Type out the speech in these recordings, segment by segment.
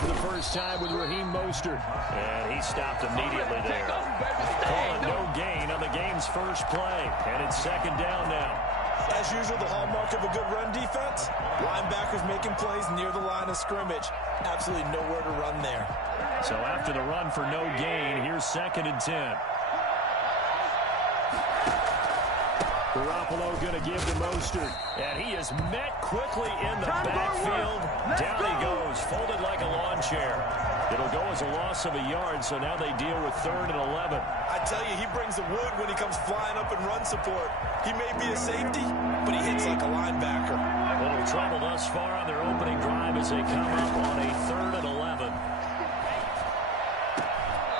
for the first time with Raheem Mostert. And he stopped immediately there. Calling no gain on the game's first play. And it's second down now. As usual, the hallmark of a good run defense, linebackers making plays near the line of scrimmage. Absolutely nowhere to run there. So after the run for no gain, here's 2nd and 10. Garoppolo going to give to Mostert. And he is met quickly in the backfield. Down he goes, folded like a lawn chair. It'll go as a loss of a yard, so now they deal with 3rd and 11. I tell you, he brings the wood when he comes flying up in run support. He may be a safety, but he hits like a linebacker. A little trouble thus far on their opening drive as they come up on a 3rd and 11.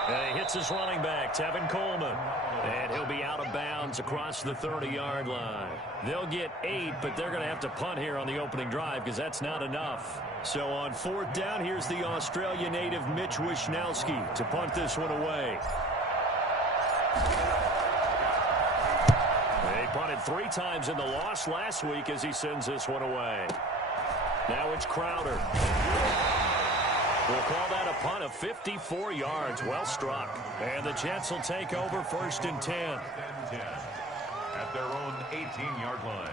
And he hits his running back, Tevin Coleman. And he'll be out of bounds across the 30-yard line. They'll get 8, but they're going to have to punt here on the opening drive because that's not enough. So on 4th down, here's the Australia native Mitch Wishnowsky to punt this one away. They punted 3 times in the loss last week as he sends this one away. Now it's Crowder. We'll call that a punt of 54 yards. Well struck. And the Jets will take over 1st and 10. At their own 18-yard line.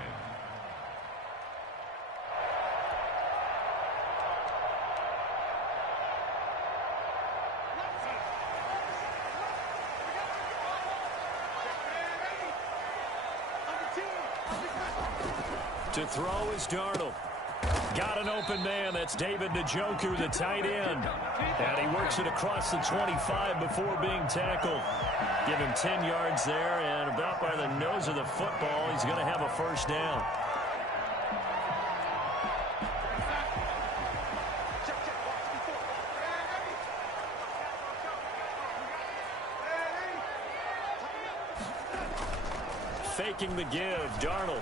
To throw is Darnold. Got an open man. That's David Njoku, the tight end. And he works it across the 25 before being tackled. Give him 10 yards there, and about by the nose of the football, he's going to have a 1st down. Faking the give, Darnold.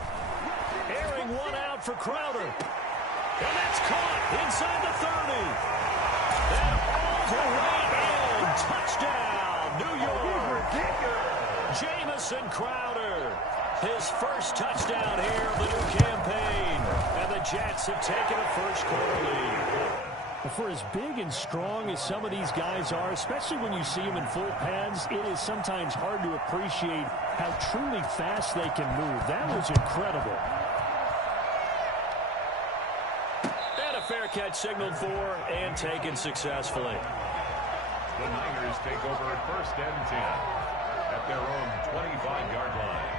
Airing one out for Crowder. And that's caught inside the 30. And all the way in. Touchdown, New York. Jamison Crowder. His first touchdown here of the new campaign. And the Jets have taken a first-quarter lead. For as big and strong as some of these guys are, especially when you see them in full pads, it is sometimes hard to appreciate how truly fast they can move. That was incredible. Fair catch signaled for and taken successfully. The Niners take over at 1st and 10 at their own 25-yard line.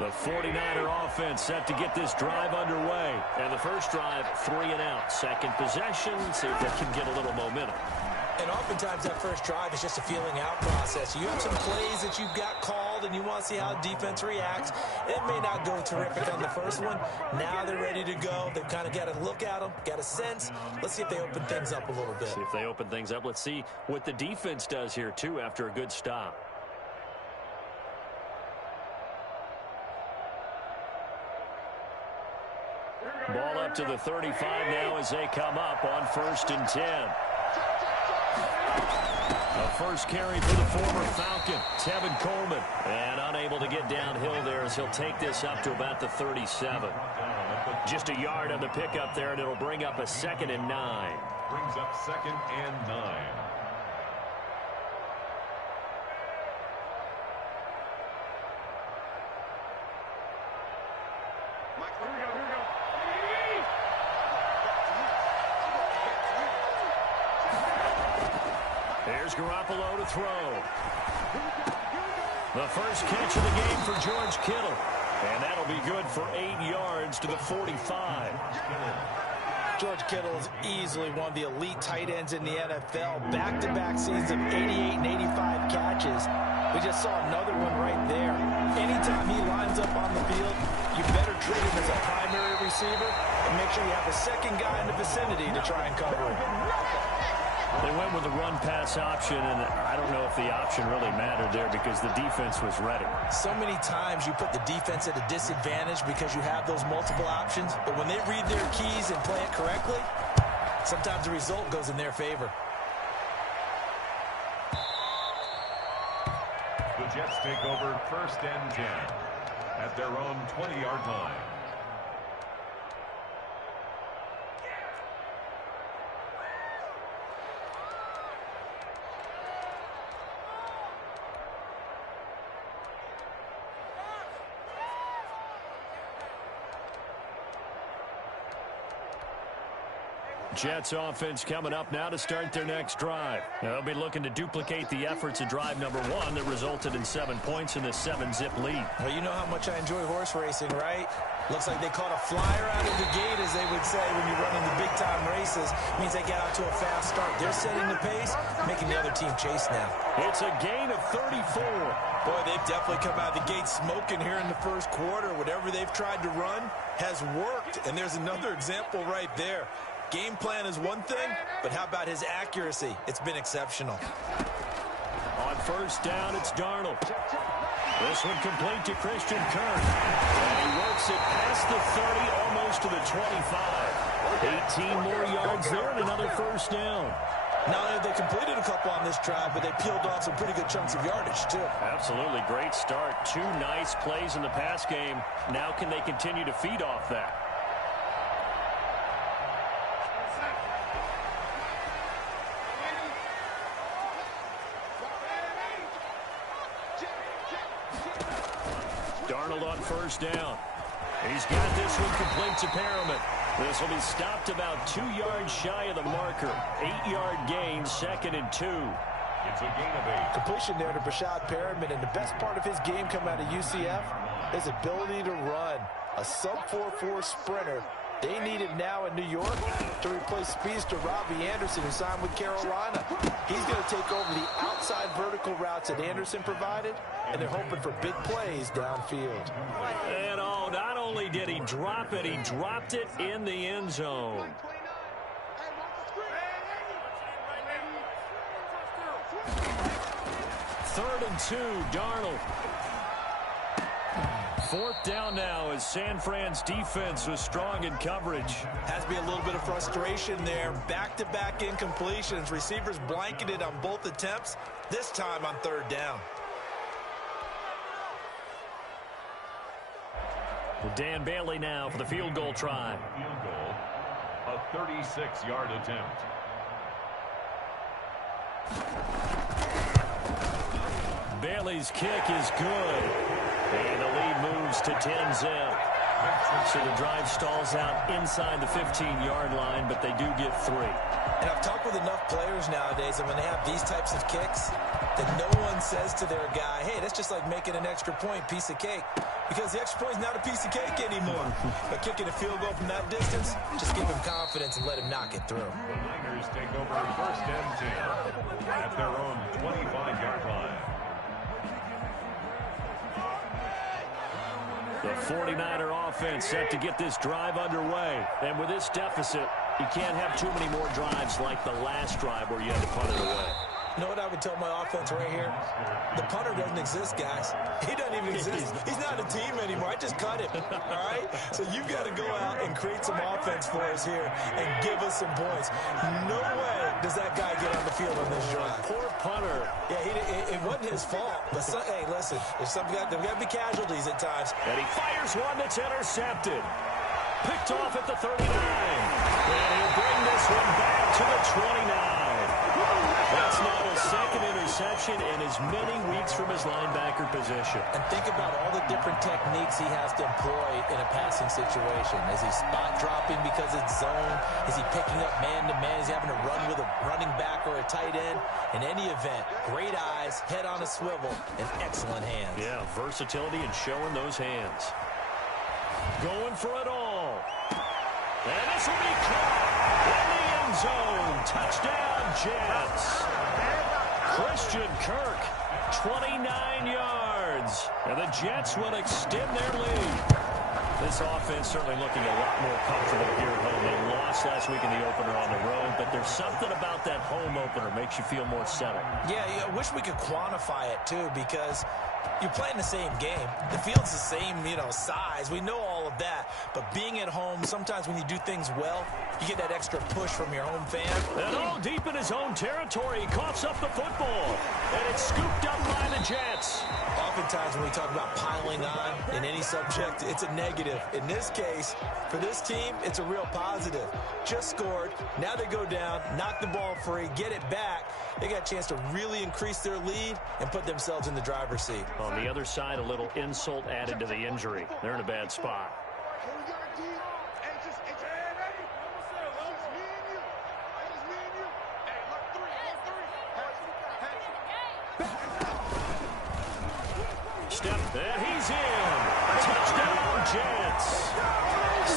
The 49er offense set to get this drive underway. And the first drive, 3 and out. Second possession, see if they can get a little momentum. And oftentimes that first drive is just a feeling out process. You have some plays that you've got called and you want to see how defense reacts. It may not go terrific on the first one. Now they're ready to go. They've kind of got to look at them, got a sense. Let's see if they open things up a little bit. See if they open things up. Let's see what the defense does here, too, after a good stop. Ball up to the 35 now as they come up on 1st and 10. A first carry for the former Falcon, Tevin Coleman. And unable to get downhill there as he'll take this up to about the 37. Just a yard on the pickup there, and it'll bring up a 2nd and 9. Brings up 2nd and 9. Here's Garoppolo to throw. The first catch of the game for George Kittle. And that'll be good for 8 yards to the 45. George Kittle is easily one of the elite tight ends in the NFL. Back-to-back seasons of 88 and 85 catches. We just saw another one right there. Anytime he lines up on the field, you better treat him as a primary receiver and make sure you have a second guy in the vicinity to try and cover him. They went with the run-pass option, and I don't know if the option really mattered there because the defense was ready. So many times you put the defense at a disadvantage because you have those multiple options, but when they read their keys and play it correctly, sometimes the result goes in their favor. The Jets take over 1st and 10 at their own 20-yard line. Jets offense coming up now to start their next drive. Now, they'll be looking to duplicate the efforts of drive number 1 that resulted in 7 points in the 7-zip lead. Well, you know how much I enjoy horse racing, right? Looks like they caught a flyer out of the gate, as they would say when you're running the big-time races. Means they get out to a fast start. They're setting the pace, making the other team chase now. It's a gain of 34. Boy, they've definitely come out of the gate smoking here in the first quarter. Whatever they've tried to run has worked, and there's another example right there. Game plan is one thing, but how about his accuracy? It's been exceptional. On first down, it's Darnold. This one complete to Christian Kirk. And he works it past the 30, almost to the 25. 18 more yards there and another first down. Not only have they completed a couple on this drive, but they peeled off some pretty good chunks of yardage, too. Absolutely great start. 2 nice plays in the pass game. Now can they continue to feed off that? Darnold on first down. He's got this one complete to Perriman. This will be stopped about 2 yards shy of the marker. 8-yard gain, 2nd and 2. It's a gain of 8. Completion there to Brashad Perriman, and the best part of his game coming out of UCF, his ability to run. A sub-4.4 sprinter. They need it now in New York to replace speedster Robbie Anderson, who signed with Carolina. He's going to take over the outside vertical routes that Anderson provided, and they're hoping for big plays downfield. And oh, not only did he drop it, he dropped it in the end zone. Third and 2, Darnold. 4th down now as San Fran's defense was strong in coverage. Has to be a little bit of frustration there. Back-to-back incompletions. Receivers blanketed on both attempts, this time on 3rd down. Dan Bailey now for the field goal try. Field goal, a 36-yard attempt. Bailey's kick is good. And the lead moves to 10-zip. So the drive stalls out inside the 15-yard line, but they do get 3. And I've talked with enough players nowadays, and when they have these types of kicks, that no one says to their guy, hey, that's just like making an extra point, piece of cake. Because the extra point is not a piece of cake anymore. But kicking a field goal from that distance, just give him confidence and let him knock it through. The Niners take over 1st and 10 at their own 25-yard line. The 49er offense set to get this drive underway. And with this deficit, you can't have too many more drives like the last drive where you had to punt it away. You know what I would tell my offense right here? The punter doesn't exist, guys. He doesn't even exist. He's not a team anymore. I just cut him, all right? So you've got to go out and create some offense for us here and give us some points. No way does that guy get on the field on this drive. Poor punter. Yeah, it wasn't his fault. But hey, listen, there's got to be casualties at times. And he fires one that's intercepted. Picked off at the 39. And he'll bring this one back to the 29. That's now a 2nd interception in as many weeks from his linebacker position. And think about all the different techniques he has to employ in a passing situation. Is he spot dropping because it's zone? Is he picking up man-to-man? Is he having to run with a running back or a tight end? In any event, great eyes, head on a swivel, and excellent hands. Yeah, versatility and showing those hands. Going for it all. And this will be caught in the end zone. Touchdown, Jets. Christian Kirk, 29 yards. And the Jets will extend their lead. This offense certainly looking a lot more comfortable here at home. They lost last week in the opener on the road, but there's something about that home opener makes you feel more settled. Yeah, I wish we could quantify it, too, because you're playing the same game. The field's the same, size. We know all of that. But being at home, sometimes when you do things well, you get that extra push from your home fan. And all deep in his own territory, he coughs up the football. And it's scooped up by the Jets. Oftentimes when we talk about piling on in any subject, it's a negative. In this case, for this team, it's a real positive. Just scored. Now they go down, knock the ball free, get it back. They got a chance to really increase their lead and put themselves in the driver's seat. On the other side, a little insult added to the injury. They're in a bad spot. And he's in. Touchdown, Jets.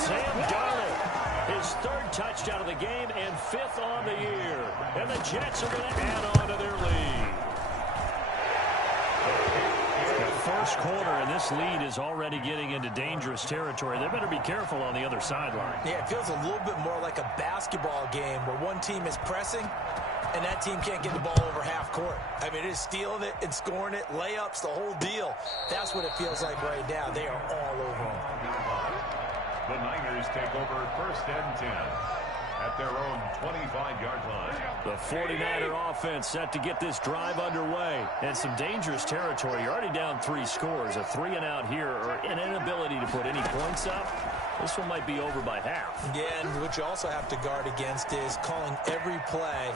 Sam Darnold, his third touchdown of the game and fifth on the year. And the Jets are going to add on to their lead. The first quarter, and this lead is already getting into dangerous territory. They better be careful on the other sideline. Yeah, it feels a little bit more like a basketball game where one team is pressing and that team can't get the ball over half court. I mean, it is stealing it and scoring it, layups, the whole deal. That's what it feels like right now. They are all over them. The Niners take over first and 10 at their own 25-yard line. The 49er offense set to get this drive underway. And some dangerous territory. You're already down 3 scores. A 3-and-out here or an inability to put any points up. This one might be over by half. Yeah, and what you also have to guard against is calling every play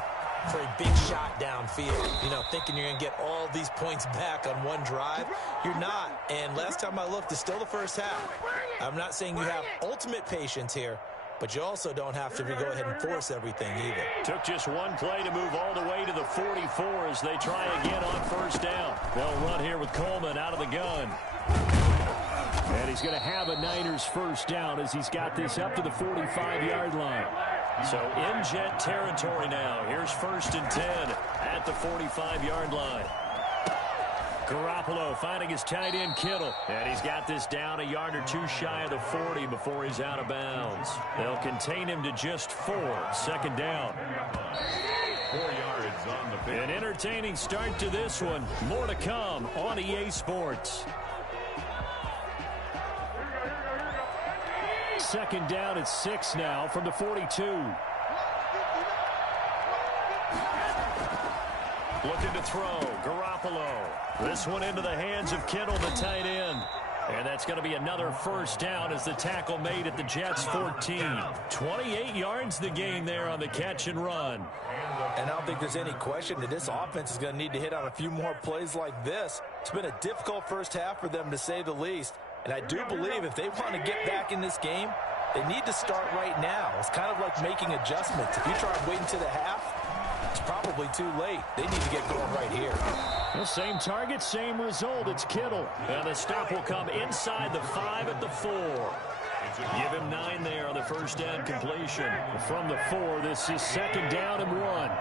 for a big shot downfield. You know, thinking you're going to get all these points back on one drive. You're not. And last time I looked, it's still the first half. I'm not saying you have ultimate patience here, but you also don't have to go ahead and force everything either. Took just one play to move all the way to the 44 as they try again on first down. They'll run here with Coleman out of the gun. And he's going to have a Niners first down as he's got this up to the 45-yard line. So in Jet territory now. Here's first and 10 at the 45-yard line. Garoppolo finding his tight end Kittle. And he's got this down a yard or two shy of the 40 before he's out of bounds. They'll contain him to just 4. Second down. 4 yards on the pick. An entertaining start to this one. More to come on EA Sports. Second down at 6 now from the 42. Looking to throw. Garoppolo. This one into the hands of Kittle, the tight end. And that's going to be another first down as the tackle made at the Jets' 14. 28 yards the gain there on the catch and run. And I don't think there's any question that this offense is going to need to hit on a few more plays like this. It's been a difficult first half for them, to say the least. And I do believe if they want to get back in this game, they need to start right now. It's kind of like making adjustments. If you try waiting to the half, it's probably too late. They need to get going right here. The same target, same result. It's Kittle. And the stop will come inside the 5 at the 4. Give him 9 there on the first down completion. From the 4, this is second down and 1.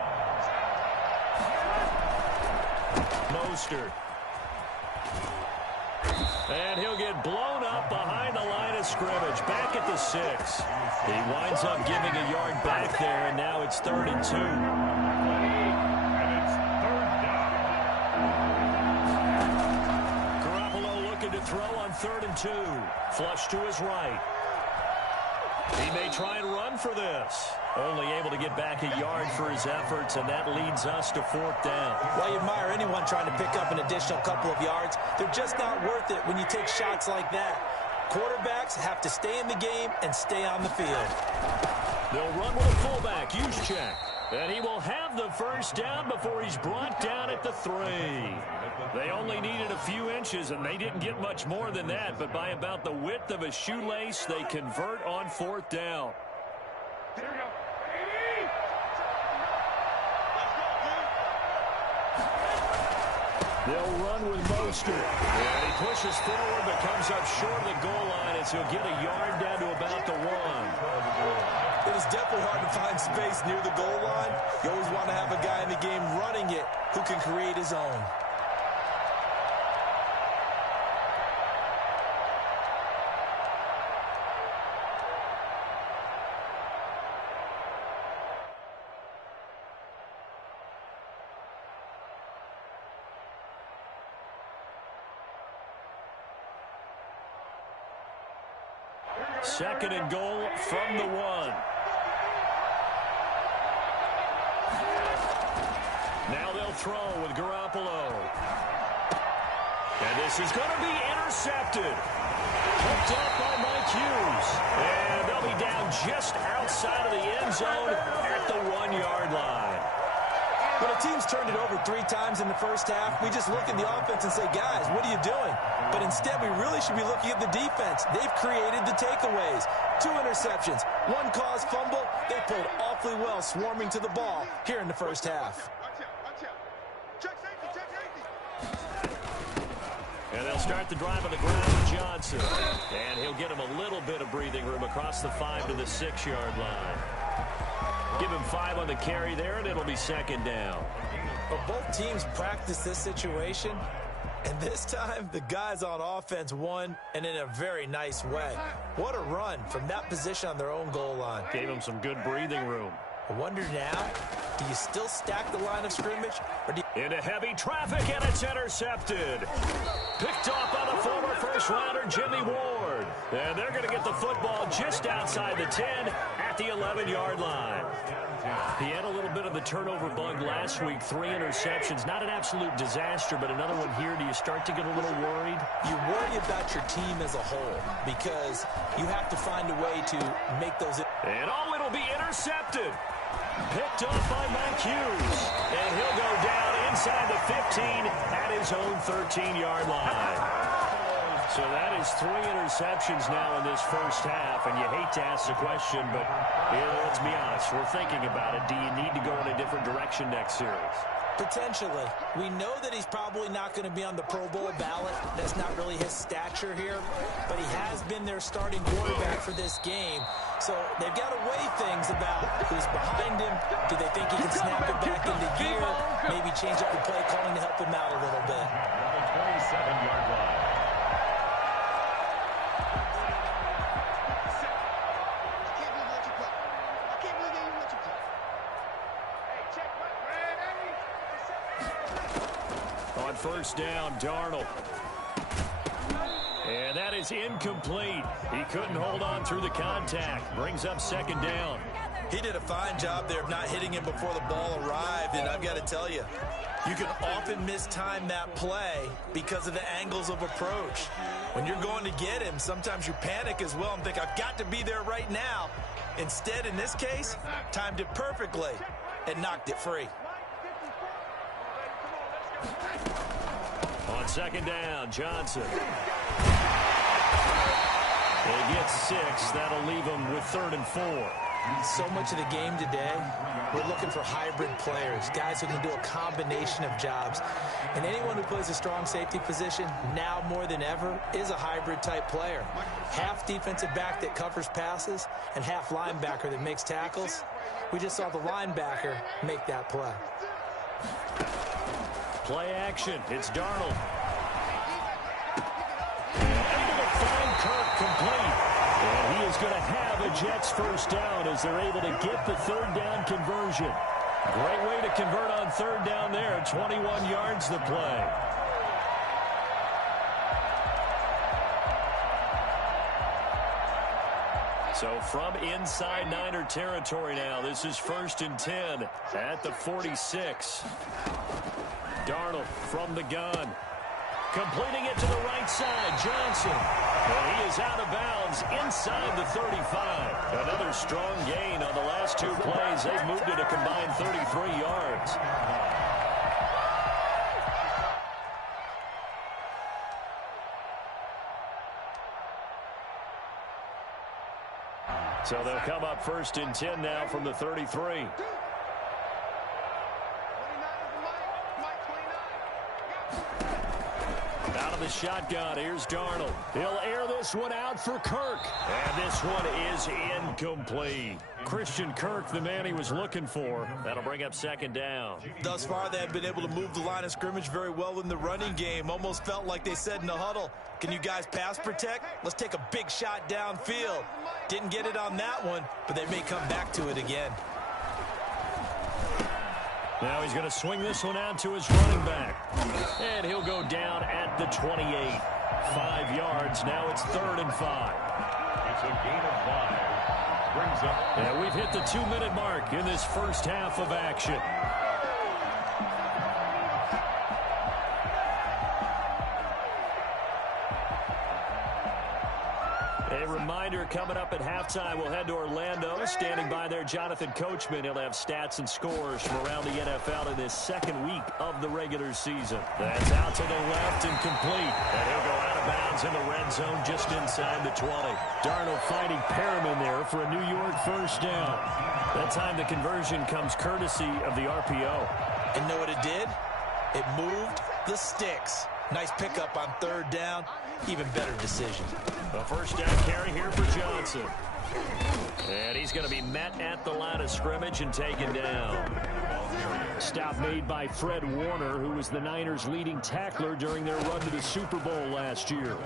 Mostert. And he'll get blown up behind the line of scrimmage. Back at the 6. He winds up giving a yard back there, and now it's 3rd and 2. And it's 3rd down. Garoppolo looking to throw on 3rd and 2. Flush to his right. He may try and run for this. Only able to get back a yard for his efforts, and that leads us to 4th down. Well, you admire anyone trying to pick up an additional couple of yards. They're just not worth it when you take shots like that. Quarterbacks have to stay in the game and stay on the field. They'll run with a fullback, Juszczyk. And he will have the first down before he's brought down at the 3. They only needed a few inches, and they didn't get much more than that. But by about the width of a shoelace, they convert on 4th down. They'll run with Mostert. And he pushes forward, but comes up short of the goal line as he'll get a yard down to about the 1. It is definitely hard to find space near the goal line. You always want to have a guy in the game running it who can create his own. Second and goal from the 1. Now they'll throw with Garoppolo. And this is going to be intercepted. Picked up by Mike Hughes. And they'll be down just outside of the end zone at the 1-yard line. When a team's turned it over 3 times in the first half, we just look at the offense and say, guys, what are you doing? But instead, we really should be looking at the defense. They've created the takeaways. 2 interceptions, 1 caused fumble. They played awfully well swarming to the ball here in the first half. And they'll start the drive on the ground with Johnson. And he'll get him a little bit of breathing room across the 5 to the 6-yard line. Give him 5 on the carry there, and it'll be second down. Well, both teams practice this situation, and this time the guys on offense won, and in a very nice way. What a run from that position on their own goal line. Gave him some good breathing room. I wonder now, do you still stack the line of scrimmage? Or do you... Into heavy traffic, and it's intercepted. Picked off by the former first-rounder Jimmy Ward. And they're going to get the football just outside the 10 at the 11-yard line. He had a little bit of the turnover bug last week, 3 interceptions. Not an absolute disaster, but another one here. Do you start to get a little worried? You worry about your team as a whole because you have to find a way to make those... And it'll be intercepted. Picked up by Mike Hughes. And he'll go down inside the 15 at his own 13-yard line. So that is 3 interceptions now in this first half. And you hate to ask the question, but let's be honest. We're thinking about it. Do you need to go in a different direction next series? Potentially. We know that he's probably not going to be on the Pro Bowl ballot. That's not really his stature here. But he has been their starting quarterback for this game. So they've got to weigh things about who's behind him. Do they think he can snap it back into gear? Maybe change up the play calling to help him out a little bit. The 27-yard line. On first down, Darnold. And that is incomplete. He couldn't hold on through the contact. Brings up second down. He did a fine job there of not hitting him before the ball arrived, and I've got to tell you, you can often mistime that play because of the angles of approach. When you're going to get him, sometimes you panic as well and think, I've got to be there right now. Instead, in this case, timed it perfectly and knocked it free. On second down, Johnson. He gets 6. That'll leave him with 3rd and 4. So much of the game today, we're looking for hybrid players, guys who can do a combination of jobs. And anyone who plays a strong safety position, now more than ever, is a hybrid type player. Half defensive back that covers passes and half linebacker that makes tackles. We just saw the linebacker make that play. Play action. It's Darnold. Able to find Kirk complete. And he is going to have a Jets first down as they're able to get the 3rd down conversion. Great way to convert on 3rd down there. 21 yards the play. So from inside Niner territory now, this is 1st and 10 at the 46. Darnold from the gun. Completing it to the right side, Johnson. And he is out of bounds inside the 35. Another strong gain on the last 2 plays. They've moved it a combined 33 yards. So they'll come up 1st and 10 now from the 33. Out of the shotgun, here's Darnold. He'll air this one out for Kirk. And this one is incomplete. Christian Kirk, the man he was looking for. That'll bring up 2nd down. Thus far, they have been able to move the line of scrimmage very well in the running game. Almost felt like they said in the huddle, can you guys pass protect? Let's take a big shot downfield. Didn't get it on that one, but they may come back to it again. Now he's going to swing this one out to his running back. And he'll go down at the 28. 5 yards. Now it's 3rd and 5. It's a gain of 5. Brings up. And we've hit the 2-minute mark in this first half of action. A reminder, coming up at halftime, we'll head to Orlando. Standing by there, Jonathan Coachman. He'll have stats and scores from around the NFL in this 2nd week of the regular season. That's out to the left and complete. And he'll go out of bounds in the red zone just inside the 20. Darnold fighting Perriman there for a New York first down. That time the conversion comes courtesy of the RPO. And know what it did? It moved the sticks. Nice pickup on third down. Even better decision. A first down carry here for Johnson. And he's going to be met at the line of scrimmage and taken down. Stop made by Fred Warner, who was the Niners' leading tackler during their run to the Super Bowl last year.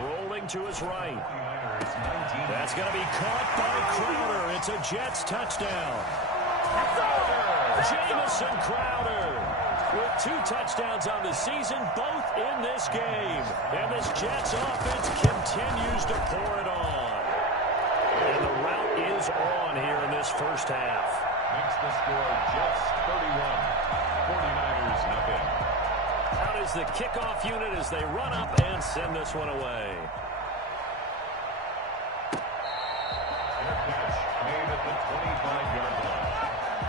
Rolling to his right. That's going to be caught by Crowder. It's a Jets touchdown. Jamison Crowder with 2 touchdowns on the season, both in this game. And this Jets offense continues to pour it on. And the route is on here in this first half. Makes the score Jets 31, 49ers nothing. Out is the kickoff unit as they run up and send this one away. Fair catch made at the 25-yard line.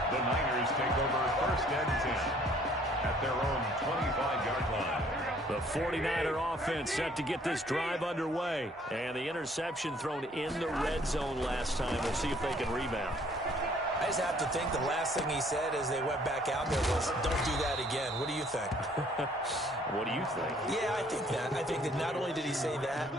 The Niners take over first and 10 at their own 25-yard line. The 49er offense set to get this drive underway. And the interception thrown in the red zone last time. We'll see if they can rebound. I just have to think the last thing he said as they went back out there was, don't do that again. What do you think? What do you think? Yeah, I think that. I think that not only did he say that,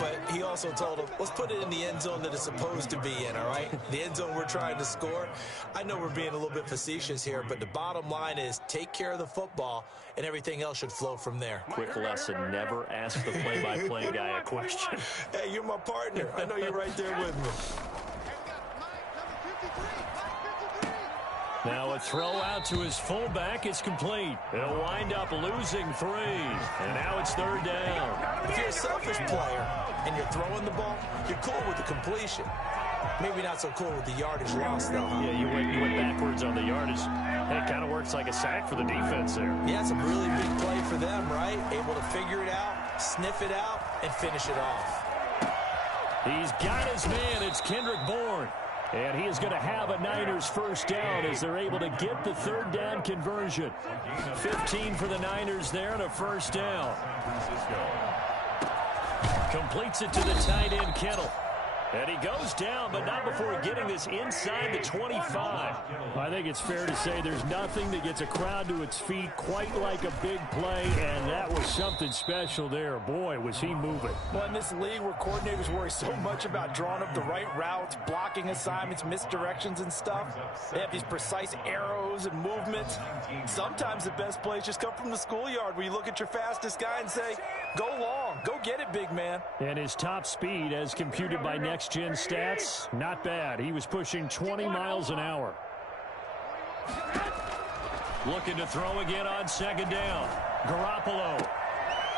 but he also told him, let's put it in the end zone that it's supposed to be in, all right? The end zone we're trying to score. I know we're being a little bit facetious here, but the bottom line is take care of the football, and everything else should flow from there. Quick lesson, never ask the play-by-play guy a question. Hey, you're my partner. I know you're right there with me. Now a throw out to his fullback is complete. He'll wind up losing 3. And now it's third down. If you're a selfish player and you're throwing the ball, you're cool with the completion. Maybe not so cool with the yardage loss, though. Huh? Yeah, you went backwards on the yardage. It kind of works like a sack for the defense there. Yeah, it's a really big play for them, right? Able to figure it out, sniff it out, and finish it off. He's got his man. It's Kendrick Bourne. And he is going to have a Niners first down as they're able to get the third down conversion. 15 for the Niners there and a first down. Completes it to the tight end, Kittle. And he goes down, but not before getting this inside the 25. I think it's fair to say there's nothing that gets a crowd to its feet quite like a big play, and that was something special there. Boy, was he moving. Well, in this league where coordinators worry so much about drawing up the right routes, blocking assignments, misdirections and stuff, they have these precise arrows and movements. Sometimes the best plays just come from the schoolyard where you look at your fastest guy and say, go long, go get it, big man. And his top speed, as computed by Next-Gen Stats, not bad. He was pushing 20 miles an hour. Looking to throw again on second down. Garoppolo.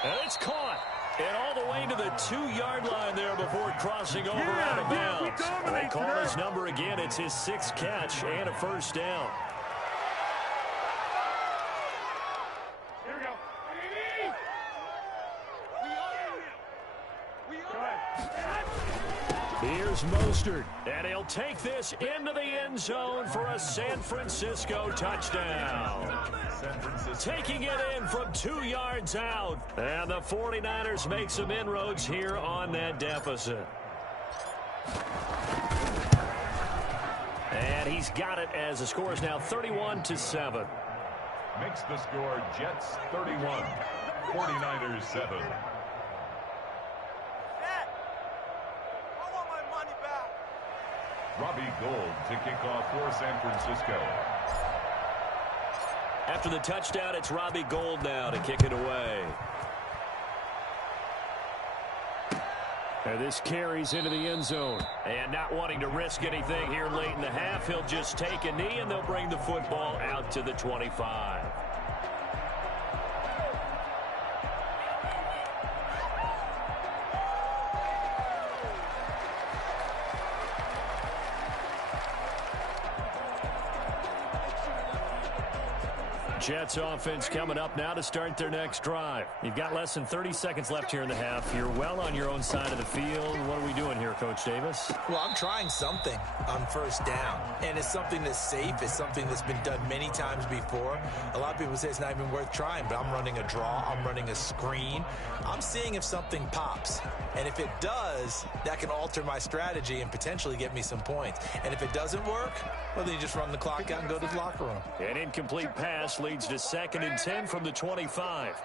And it's caught. And all the way to the 2-yard line there before crossing over out of bounds. They call his number again. It's his 6th catch and a first down. Here's Mostert, and he'll take this into the end zone for a San Francisco touchdown. Taking it in from 2 yards out, and the 49ers make some inroads here on that deficit. And he's got it as the score is now 31-7. Makes the score Jets 31, 49ers 7. Robbie Gould to kick off for San Francisco. After the touchdown, it's Robbie Gould now to kick it away. And this carries into the end zone. And not wanting to risk anything here late in the half, he'll just take a knee and they'll bring the football out to the 25. Jets offense coming up now to start their next drive. You've got less than 30 seconds left here in the half. You're well on your own side of the field. What are we doing here, Coach Davis? Well, I'm trying something on first down, and it's something that's safe. It's something that's been done many times before. A lot of people say it's not even worth trying, but I'm running a draw. I'm running a screen. I'm seeing if something pops, and if it does, that can alter my strategy and potentially get me some points. And if it doesn't work, well, then you just run the clock out and go to the locker room. An incomplete pass leads to 2nd and 10 from the 25.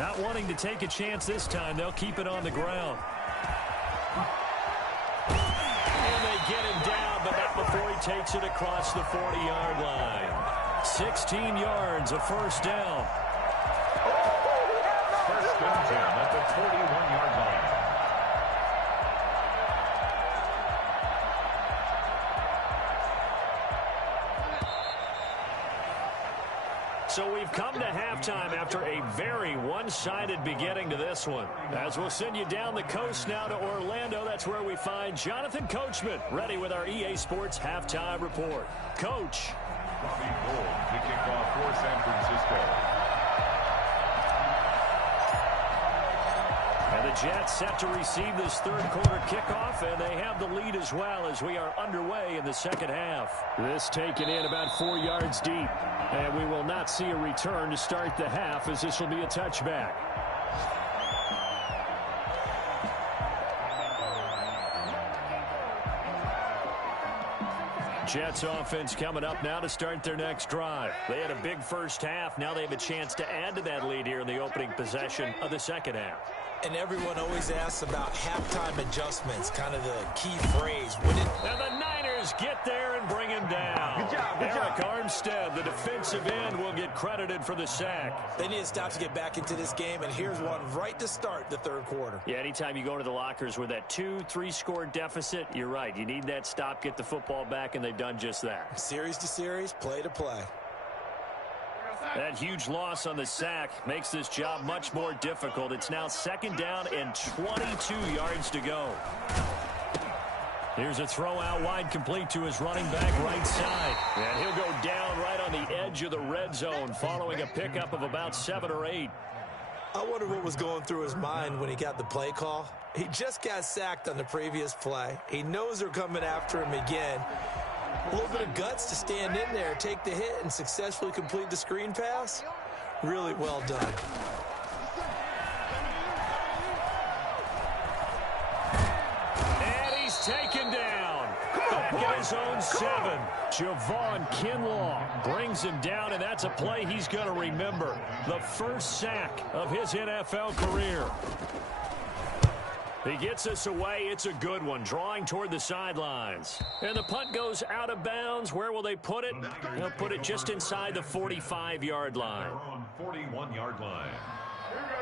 Not wanting to take a chance this time, they'll keep it on the ground. And they get him down, but not before he takes it across the 40-yard line. 16 yards, a first down. First and 10 at the 41-yard line. So we've come to halftime after a very one-sided beginning to this one. As we'll send you down the coast now to Orlando, that's where we find Jonathan Coachman, ready with our EA Sports Halftime Report. Coach. Bobby Gold to kick off for San Francisco. And the Jets set to receive this third quarter kickoff, and they have the lead as well as we are underway in the second half. This taken in about 4 yards deep, and we will not see a return to start the half as this will be a touchback. Jets offense coming up now to start their next drive. They had a big first half. Now they have a chance to add to that lead here in the opening possession of the second half. And everyone always asks about halftime adjustments, kind of the key phrase. And the Niners get there and bring him down. Good job. Eric Armstead, the defensive end, will get credited for the sack. They need to stop to get back into this game, and here's one right to start the third quarter. Yeah, anytime you go to the lockers with that 2-3 score deficit, you're right. You need that stop, get the football back, and they've done just that. Series to series, play to play. That huge loss on the sack makes this job much more difficult. It's now second down and 22 yards to go. Here's a throw out wide, complete to his running back right side. And he'll go down right on the edge of the red zone following a pickup of about 7 or 8. I wonder what was going through his mind when he got the play call. He just got sacked on the previous play. He knows they're coming after him again. A little bit of guts to stand in there, take the hit, and successfully complete the screen pass. Really well done. And he's taken down. Back at his own 7. Javon Kinlaw brings him down, and that's a play he's going to remember. The first sack of his NFL career. He gets us away. It's a good one, drawing toward the sidelines. And the punt goes out of bounds. Where will they put it? They'll put it just inside the 45-yard line. 41-yard line.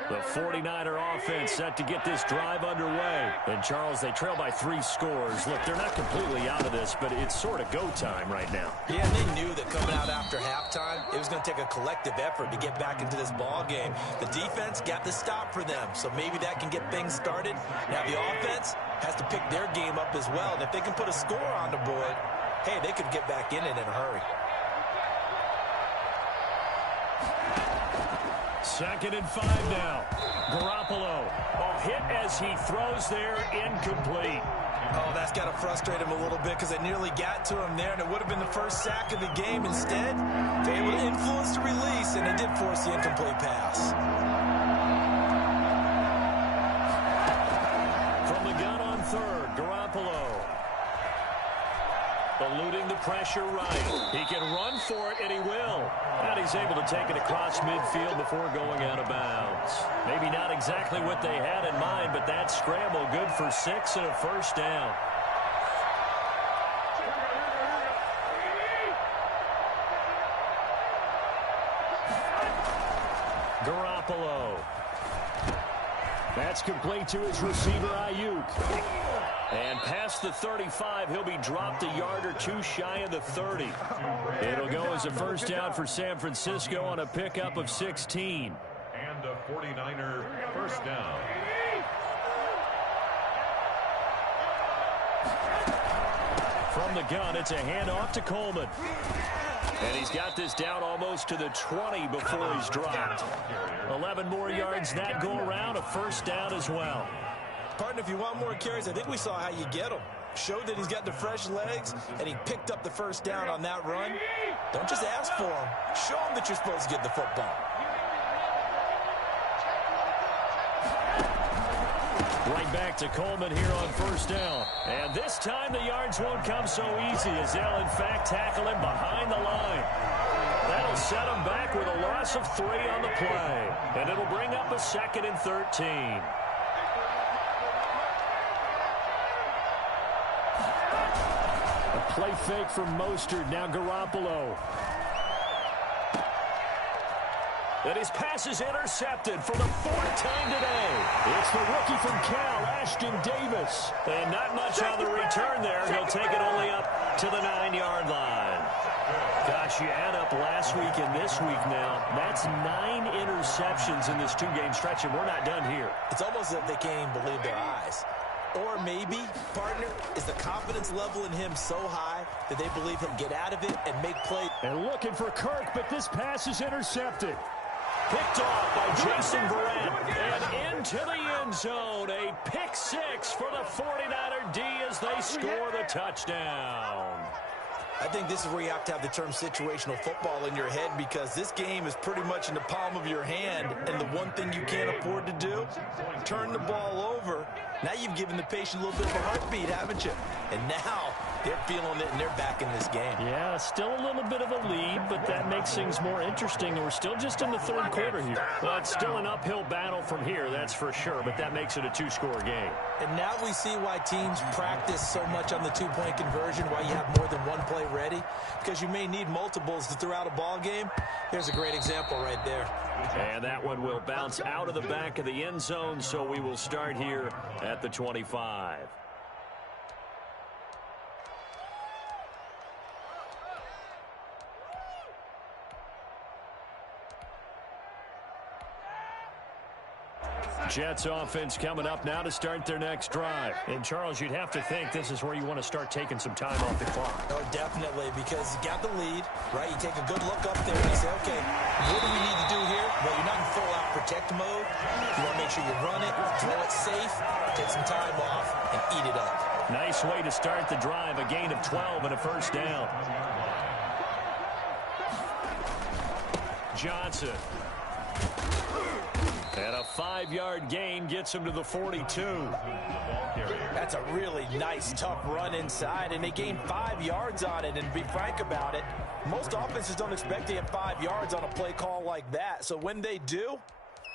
The 49er offense set to get this drive underway. And, Charles, they trail by 3 scores. Look, they're not completely out of this, but it's sort of go time right now. Yeah, they knew that coming out after halftime, it was going to take a collective effort to get back into this ball game. The defense got the stop for them, so maybe that can get things started. Now the offense has to pick their game up as well. And if they can put a score on the board, hey, they could get back in it in a hurry. Second and 5 now. Garoppolo. A hit as he throws there, incomplete. Oh, that's got to frustrate him a little bit because they nearly got to him there, and it would have been the first sack of the game. Instead, they were able to influence the release, and they did force the incomplete pass. From the gun on third, Garoppolo. Eluding the pressure right. He can run for it, and he will. And he's able to take it across midfield before going out of bounds. Maybe not exactly what they had in mind, but that scramble good for 6 and a first down. Garoppolo. That's complete to his receiver, Ayuk. And past the 35, he'll be dropped a yard or 2 shy of the 30. It'll go as a first down for San Francisco on a pickup of 16. And a 49er first down. From the gun, it's a handoff to Coleman. And he's got this down almost to the 20 before he's dropped. 11 more yards that go around, a first down as well. Partner, if you want more carries, I think we saw how you get them. Showed that he's got the fresh legs, and he picked up the first down on that run. Don't just ask for him. Show him that you're supposed to get the football. Right back to Coleman here on first down. And this time the yards won't come so easy as they'll, in fact, tackle him behind the line. That'll set them back with a loss of 3 on the play. And it'll bring up a 2nd and 13. A play fake from Mostert. Now Garoppolo. And his pass is intercepted for the 4th time today. It's the rookie from Cal, Ashton Davis. And not much on the return there. He'll take it only up to the 9-yard line. Gosh, you add up last week and this week now. That's 9 interceptions in this 2-game stretch, and we're not done here. It's almost as if they can't even believe their eyes. Or maybe, partner, is the confidence level in him so high that they believe he'll get out of it and make plays. And looking for Kirk, but this pass is intercepted. Picked off by Jason Verrett. And into the end zone. A pick 6 for the 49er D as they score the touchdown. I think this is where you have to have the term situational football in your head, because this game is pretty much in the palm of your hand, and the one thing you can't afford to do, turn the ball over. Now you've given the patient a little bit of a heartbeat, haven't you? And now they're feeling it, and they're back in this game. Yeah, still a little bit of a lead, but that makes things more interesting. And we're still just in the 3rd quarter here. Well, it's still an uphill battle from here, that's for sure, but that makes it a 2-score game. And now we see why teams practice so much on the 2-point conversion, why you have more than one play ready, because you may need multiples to throw out a ball game. Here's a great example right there. And that one will bounce out of the back of the end zone, so we will start here at the 25. Jets offense coming up now to start their next drive. And, Charles, you'd have to think this is where you want to start taking some time off the clock. Oh, definitely, because you got the lead, right? You take a good look up there and you say, okay, what do we need to do here? Well, you're not in full-out protect mode. You want to make sure you run it, throw it safe, take some time off, and eat it up. Nice way to start the drive, a gain of 12 and a first down. Johnson. And a 5-yard gain gets him to the 42. That's a really nice, tough run inside, and they gained 5 yards on it. And to be frank about it, most offenses don't expect to get 5 yards on a play call like that. So when they do,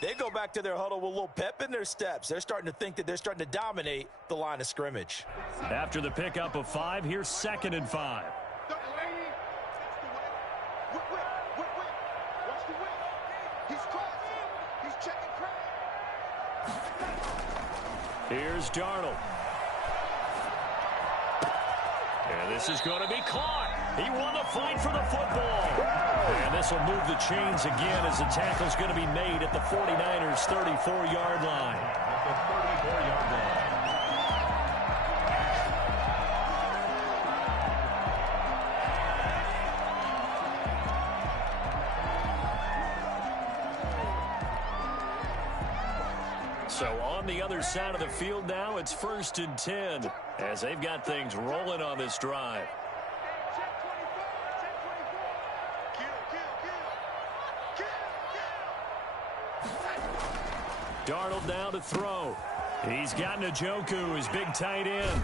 they go back to their huddle with a little pep in their steps. They're starting to think that they're starting to dominate the line of scrimmage. After the pickup of 5, here's 2nd and 5. Here's Darnold. And this is going to be caught. He won the fight for the football. And this will move the chains again as the tackle's going to be made at the 49ers' 34-yard line. At the 34-yard line. So on the other side of the field now, it's 1st and 10 as they've got things rolling on this drive. Darnold now to throw. He's got Njoku, his big tight end,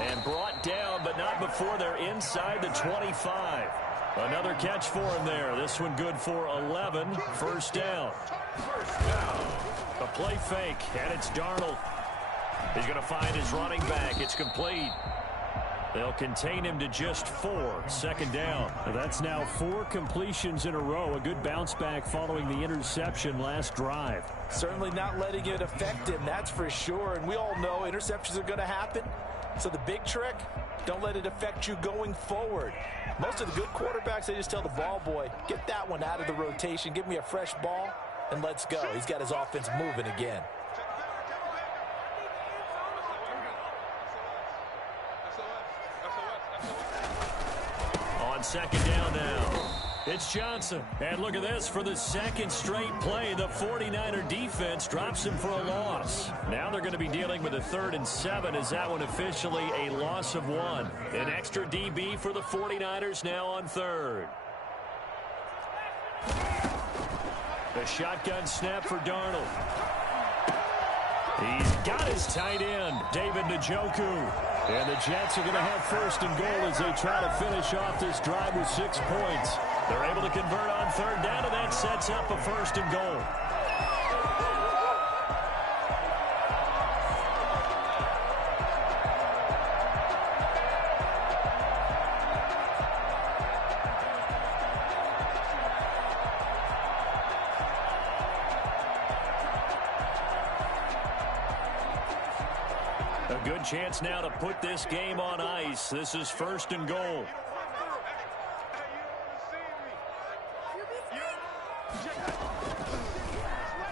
and brought down, but not before they're inside the 25. Another catch for him there. This one good for 11. First down. A play fake, and it's Darnold. He's going to find his running back. It's complete. They'll contain him to just 4. Second down. That's now 4 completions in a row. A good bounce back following the interception last drive. Certainly not letting it affect him, that's for sure. And we all know interceptions are going to happen. So the big trick, don't let it affect you going forward. Most of the good quarterbacks, they just tell the ball boy, get that one out of the rotation, give me a fresh ball, and let's go. He's got his offense moving again. On second down now, it's Johnson. And look at this, for the second straight play, the 49er defense drops him for a loss. Now they're going to be dealing with a 3rd and 7 as that one officially a loss of 1. An extra DB for the 49ers now on 3rd. The shotgun snap for Darnold. He's got his tight end, David Njoku. And the Jets are going to have 1st and goal as they try to finish off this drive with 6 points. They're able to convert on third down, and that sets up a first and goal. A good chance now to put this game on ice. This is first and goal.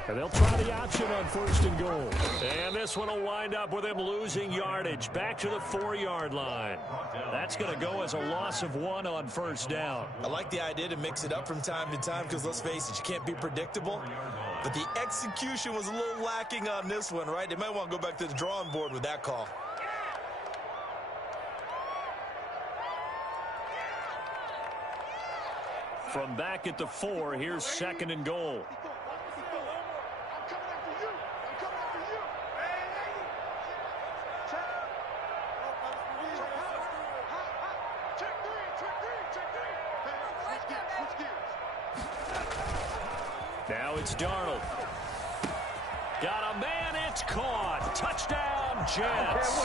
And they'll try the option on first and goal. And this one will wind up with him losing yardage. Back to the 4-yard line. That's going to go as a loss of 1 on first down. I like the idea to mix it up from time to time because, let's face it, you can't be predictable. But the execution was a little lacking on this one, right? They might want to go back to the drawing board with that call. From back at the 4, here's second and goal. Now it's Darnold. Got a man, it's caught. Touchdown, Jets.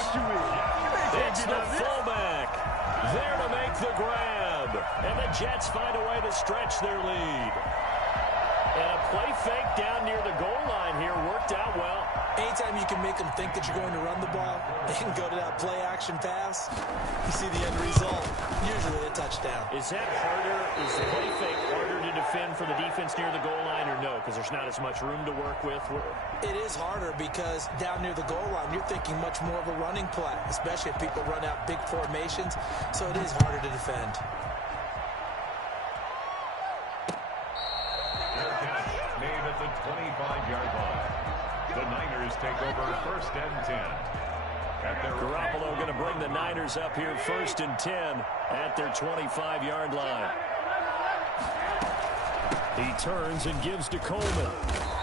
It's the fullback there to make the grab. And the Jets find a way to stretch their lead. And a play fake down near the goal line here worked out well. Anytime you can make them think that you're going to run the ball, they can go to that play action pass. You see the end result, usually a touchdown. Is that harder? Is the play fake harder to defend for the defense near the goal line or no? Because there's not as much room to work with. It is harder because down near the goal line, you're thinking much more of a running play, especially if people run out big formations. So it is harder to defend. Made at the 25-yard line. The Niners take over first and 10. Garoppolo going to bring the Niners up here first and 10 at their 25-yard line. He turns and gives to Coleman.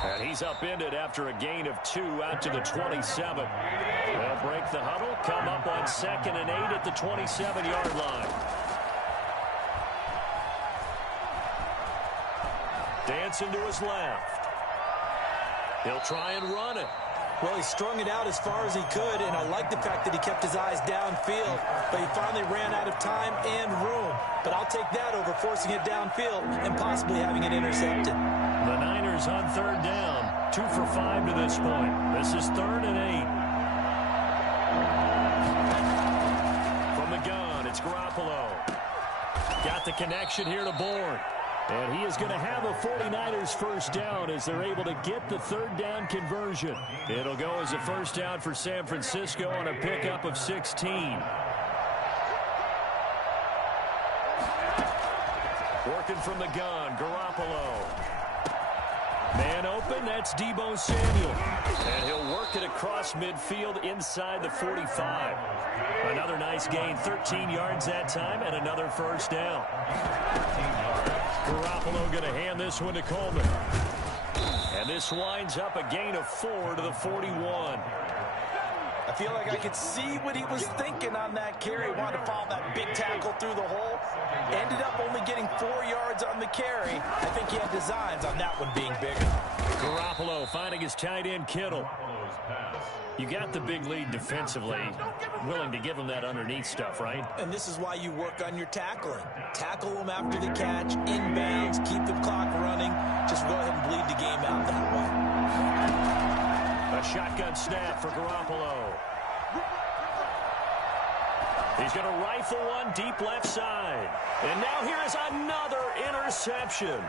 And he's upended after a gain of 2 out to the 27. They'll break the huddle, come up on second and 8 at the 27-yard line. Dancing to his left. He'll try and run it. Well, he strung it out as far as he could, and I like the fact that he kept his eyes downfield, but he finally ran out of time and room. But I'll take that over forcing it downfield and possibly having it intercepted. The Niners on third down, 2 for 5 to this point. This is third and 8. From the gun, it's Garoppolo. Got the connection here to Bourne. And he is going to have a 49ers first down as they're able to get the third down conversion. It'll go as a first down for San Francisco on a pickup of 16. Working from the gun, Garoppolo. Man open, that's Deebo Samuel. And he'll work it across midfield inside the 45. Another nice gain, 13 yards that time, and another first down. Garoppolo going to hand this one to Coleman. And this winds up a gain of 4 to the 41. I feel like I could see what he was thinking on that carry. Wanted to follow that big tackle through the hole. Ended up only getting 4 yards on the carry. I think he had designs on that one being bigger. Garoppolo finding his tight end Kittle. You got the big lead defensively. Willing to give him that underneath stuff, right? And this is why you work on your tackling. Tackle them after the catch, inbounds, keep the clock running. Just go ahead and bleed the game out that way. A shotgun snap for Garoppolo. He's going to rifle one deep left side. And now here is another interception.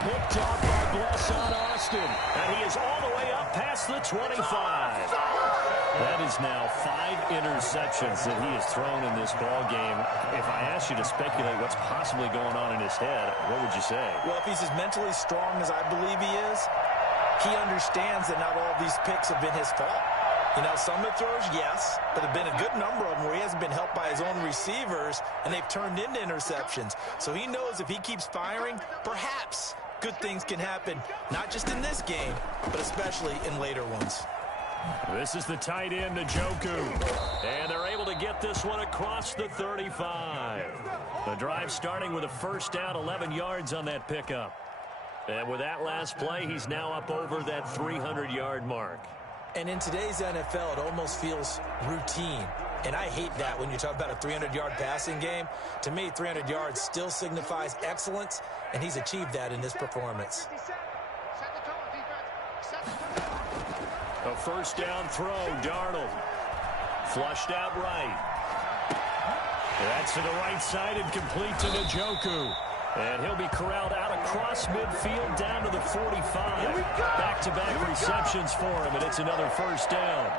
Picked off by Blesson Austin. And he is all the way up past the 25. That is now 5 interceptions that he has thrown in this ball game. If I asked you to speculate what's possibly going on in his head, what would you say? Well, if he's as mentally strong as I believe he is, he understands that not all of these picks have been his fault. You know, some of the throws, yes, but there have been a good number of them where he hasn't been helped by his own receivers, and they've turned into interceptions. So he knows if he keeps firing, perhaps good things can happen, not just in this game, but especially in later ones. This is the tight end, Njoku. And they're able to get this one across the 35. The drive starting with a first down, 11 yards on that pickup. And with that last play, he's now up over that 300-yard mark. And in today's NFL, it almost feels routine. And I hate that when you talk about a 300-yard passing game. To me, 300 yards still signifies excellence, and he's achieved that in this performance. A first down throw, Darnold. Flushed out right. That's to the right side and complete to Njoku. And he'll be corralled out across midfield down to the 45. Back-to-back receptions for him, and it's another first down.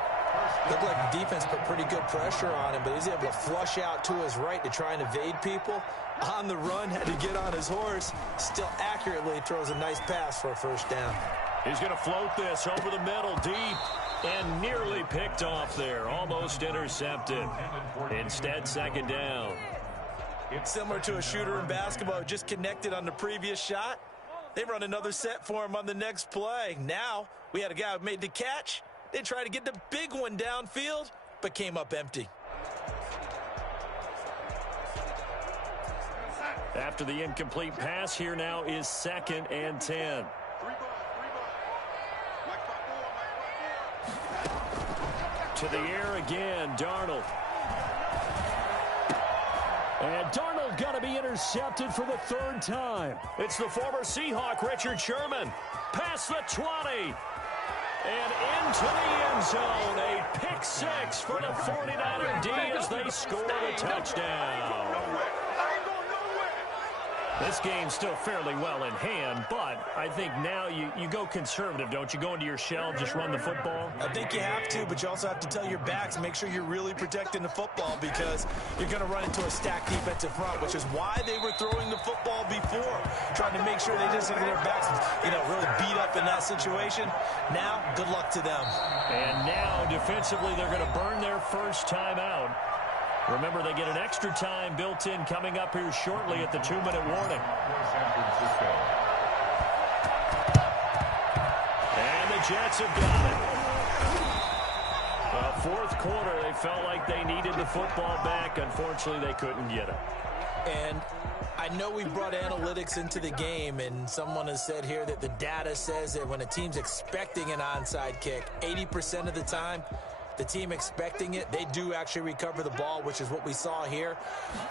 Looked like the defense put pretty good pressure on him, but he's able to flush out to his right to try and evade people. On the run, had to get on his horse. Still accurately throws a nice pass for a first down. He's going to float this over the middle, deep, and nearly picked off there. Almost intercepted. Instead, second down. Similar to a shooter in basketball who just connected on the previous shot. They run another set for him on the next play. Now, we had a guy who made the catch. They tried to get the big one downfield, but came up empty. After the incomplete pass, here now is 2nd and 10. To the air again, Darnold. And Darnold going to be intercepted for the 3rd time. It's the former Seahawk, Richard Sherman. Past the 20. And into the end zone. A pick 6 for the 49er D as they score the touchdown. This game's still fairly well in hand, but I think now you go conservative, don't you? Go into your shell, just run the football? I think you have to, but you also have to tell your backs, make sure you're really protecting the football because you're going to run into a stacked defensive front, which is why they were throwing the football before, trying to make sure they just get their backs, really beat up in that situation. Now, good luck to them. And now, defensively, they're going to burn their first time out. Remember, they get an extra time built in coming up here shortly at the 2-minute warning. And the Jets have got it. Fourth quarter, they felt like they needed the football back. Unfortunately, they couldn't get it. And I know we brought analytics into the game, and someone has said here that the data says that when a team's expecting an onside kick, 80% of the time, the team expecting it, they do actually recover the ball, which is what we saw here.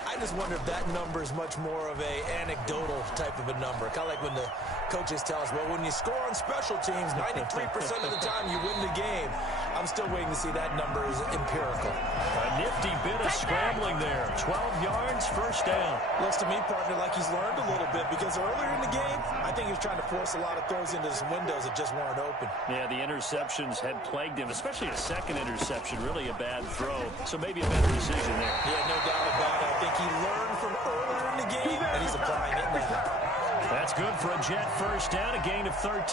I just wonder if that number is much more of a anecdotal type of a number. Kind of like when the coaches tell us, well, when you score on special teams, 93% of the time you win the game. I'm still waiting to see that number is empirical. A nifty bit of scrambling there. 12 yards, first down. Looks to me, partner, like he's learned a little bit because earlier in the game, I think he was trying to force a lot of throws into some windows that just weren't open. Yeah, the interceptions had plagued him, especially a second interception, really a bad throw. So maybe a better decision there. Yeah, no doubt about it. I think he learned from earlier in the game, and he's applying it now. That's good for a Jet first down, a gain of 13.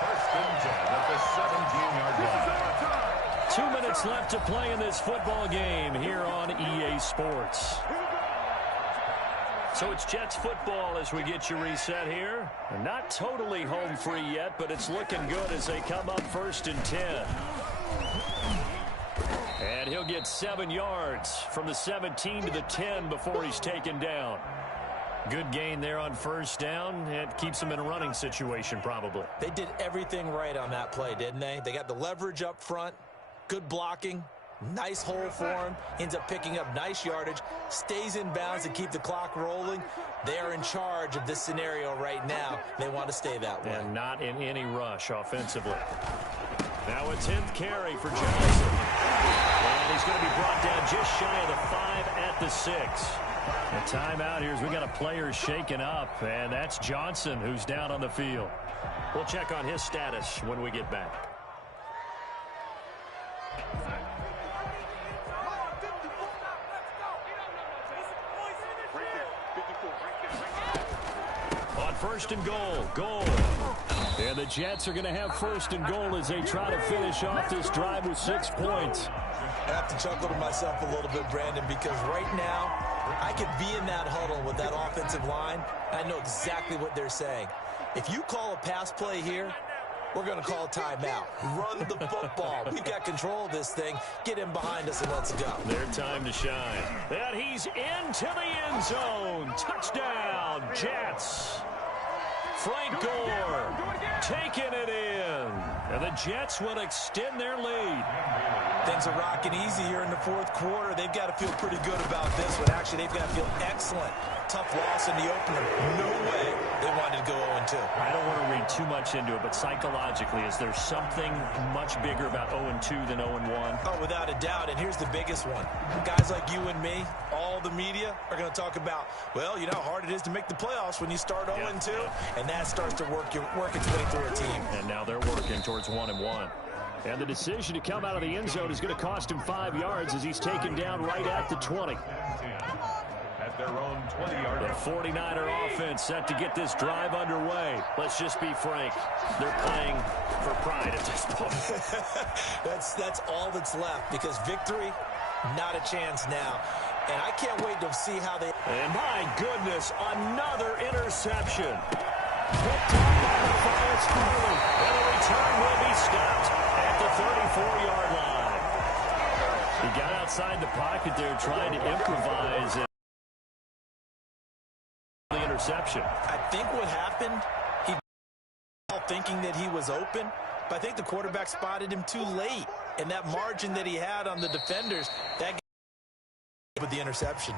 First and 10 at the 17-yard line. 2 minutes left to play in this football game here on EA Sports. So it's Jets football as we get you reset here. Not totally home free yet, but it's looking good as they come up first and 10. And he'll get 7 yards from the 17 to the 10 before he's taken down. Good gain there on first down. It keeps them in a running situation probably. They did everything right on that play, didn't they? They got the leverage up front, good blocking, nice hole for him, ends up picking up nice yardage, stays in bounds to keep the clock rolling. They are in charge of this scenario right now. They want to stay that way. And not in any rush offensively. Now a 10th carry for Johnson. And he's going to be brought down just shy of the 5 at the 6. The timeout here is we got a player shaken up, and that's Johnson who's down on the field. We'll check on his status when we get back. On first and goal. And the Jets are going to have first and goal as they try to finish off this drive with 6 points. I have to chuckle to myself a little bit, Brandon, because right now I could be in that huddle with that offensive line. I know exactly what they're saying. If you call a pass play here, We're going to call timeout. Run the football. We've got control of this thing. Get him behind us and let's go. Their time to shine. And he's into the end zone. Touchdown, Jets. Frank Gore taking it in. And the Jets will extend their lead. Things are rocking easy here in the fourth quarter. They've got to feel pretty good about this one. Actually, they've got to feel excellent. Tough loss in the opener. No way they wanted to go 0-2. I don't want to read too much into it, but psychologically, is there something much bigger about 0-2 than 0-1? Oh, without a doubt. And here's the biggest one. Guys like you and me, all the media, are going to talk about, well, you know how hard it is to make the playoffs when you start 0-2. And that starts to work its way through a team. And now they're working towards 1-1. And the decision to come out of the end zone is going to cost him 5 yards as he's taken down right at the 20. At their own 20-yard line. The 49er offense set to get this drive underway. Let's just be frank. They're playing for pride at this point. That's all that's left because victory, not a chance now. And I can't wait to see how they... And my goodness, another interception. Picked up by the Forest Harley. And the return will be stopped at the 34-yard line. He got outside the pocket there trying to improvise. The interception. I think what happened, he thinking that he was open, but I think the quarterback spotted him too late. And that margin that he had on the defenders, that with the interception.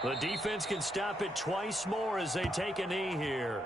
The defense can stop it twice more as they take a knee here.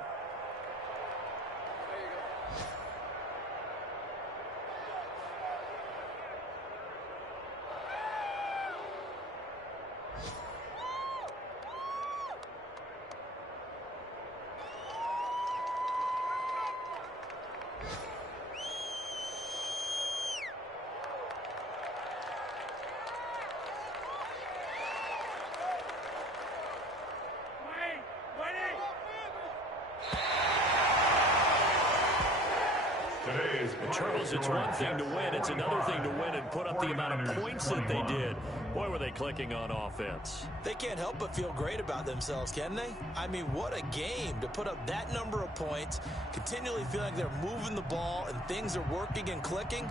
Charles, it's one thing to win. It's another thing to win and put up the amount of points that they did. Boy, were they clicking on offense. They can't help but feel great about themselves, can they? I mean, what a game to put up that number of points, continually feeling like they're moving the ball and things are working and clicking.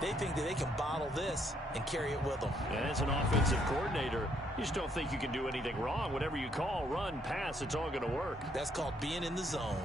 They think that they can bottle this and carry it with them. And as an offensive coordinator, you just don't think you can do anything wrong. Whatever you call, run, pass, it's all going to work. That's called being in the zone.